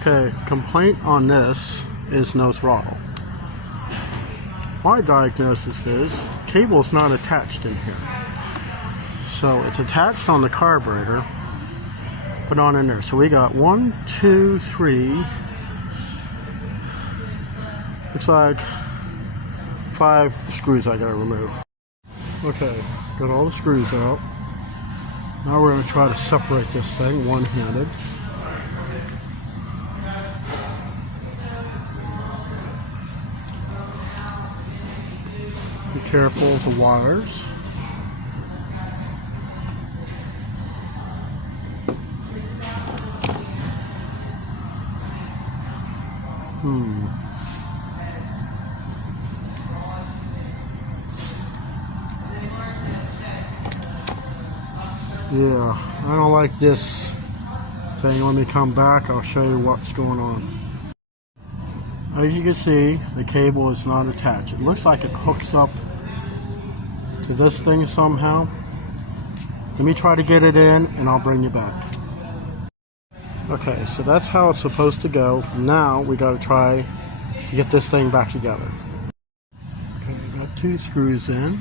Okay, complaint on this is no throttle. My diagnosis is cable's not attached in here. So it's attached on the carburetor, put on in there. So we got 1, 2, 3, looks like 5 screws I gotta remove. Okay, got all the screws out. Now we're gonna try to separate this thing one-handed. Be careful of the wires. Yeah, I don't like this thing. Let me come back, I'll show you what's going on. As you can see, the cable is not attached. It looks like it hooks up to this thing somehow. Let me try to get it in and I'll bring you back. Okay, so that's how it's supposed to go. Now we got to try to get this thing back together. Okay, I got 2 screws in.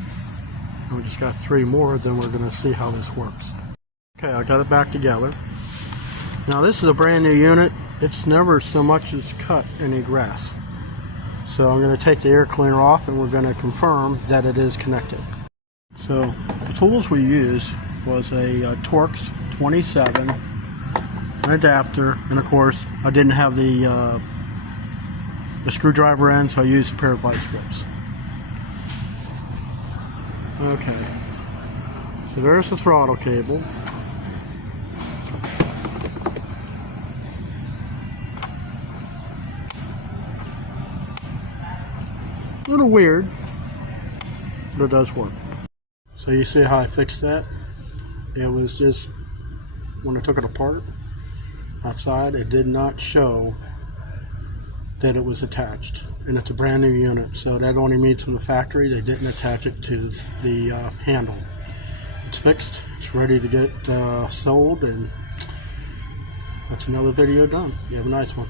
And we just got 3 more, then we're going to see how this works. Okay, I got it back together. Now this is a brand new unit. It's never so much as cut any grass. So I'm going to take the air cleaner off and we're going to confirm that it is connected. So the tools we used was a Torx 27, an adapter, and of course I didn't have the screwdriver in, so I used a pair of vice grips. Okay, so there's the throttle cable. A little weird, but it does work. So you see how I fixed that? It was just, when I took it apart outside, it did not show that it was attached. And it's a brand new unit, so that only means from the factory they didn't attach it to the handle. It's fixed, it's ready to get sold, and that's another video done. You have a nice one.